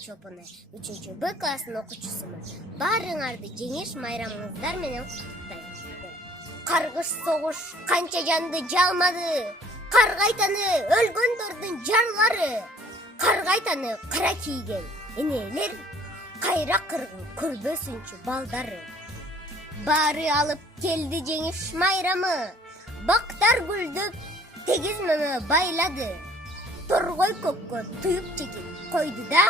Чопоны, 3 Б классынын окуучусумун. Баарыңарды жеңиш майрамыңыздар менен куттуктайм. Каргыш согуш канча жанды жалмады. Каргайтаны өлгөндөрдүн жарлары. Каргайтаны кара кийген энелер, кайра кыргын көрбөсүнчү балдары. Баары алып келди жеңиш майрамы. Бактар гүлдөп, тегиз мөмө байлады. Торгой көккө туюп чекип койду да,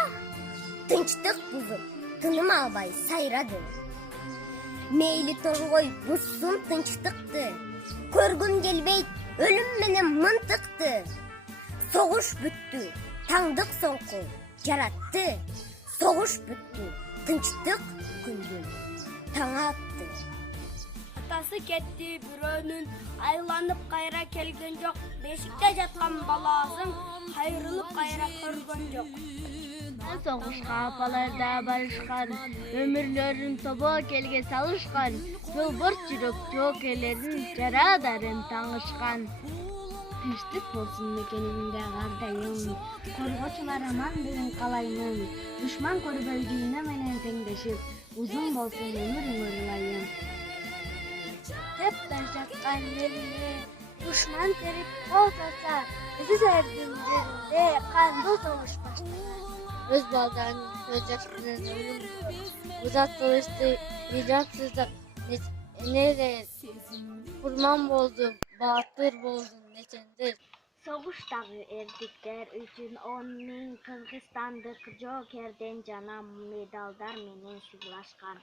тынчтык бузуп, тыным албай сайрады. Мейли торгой бузсун тынчтыкты, көргүм келбейт өлүм менен мынтыкты. Согуш бүттү, таңдык соңку жаратты. Согуш бүттү, тынчтык күндү таң атты. Атасы кетти бирөөнүн, айланып кайра келген жок. Бешикте жаткан баласын кайрылып кайра көргөн жок. Согушка апалар да барышкан, өмүрлөрүн тобо келге салышкан, жолборт жүрөк жоокелердин жарадарын таңышкан. Тынчтык болсун мекенинде кардайым, коргоочулар аман менен калаймын. Душман көрбөйдүйүнө менен теңдешип, узун болсун өмүрүңөр ылайым. Hep жаткан элине душман терип болсаса, биз эрдимдеринде кандуу согуш башталат. Өз балдарынын көз жашы менен өлүм, узатылышты ыйжапсыздык, энелер курман болду, баатыр болду нечендер. Согуштагы эрдиктер үчүн 10 000 кыргызстандык жоокерден жана медалдар менен сыйлашкан.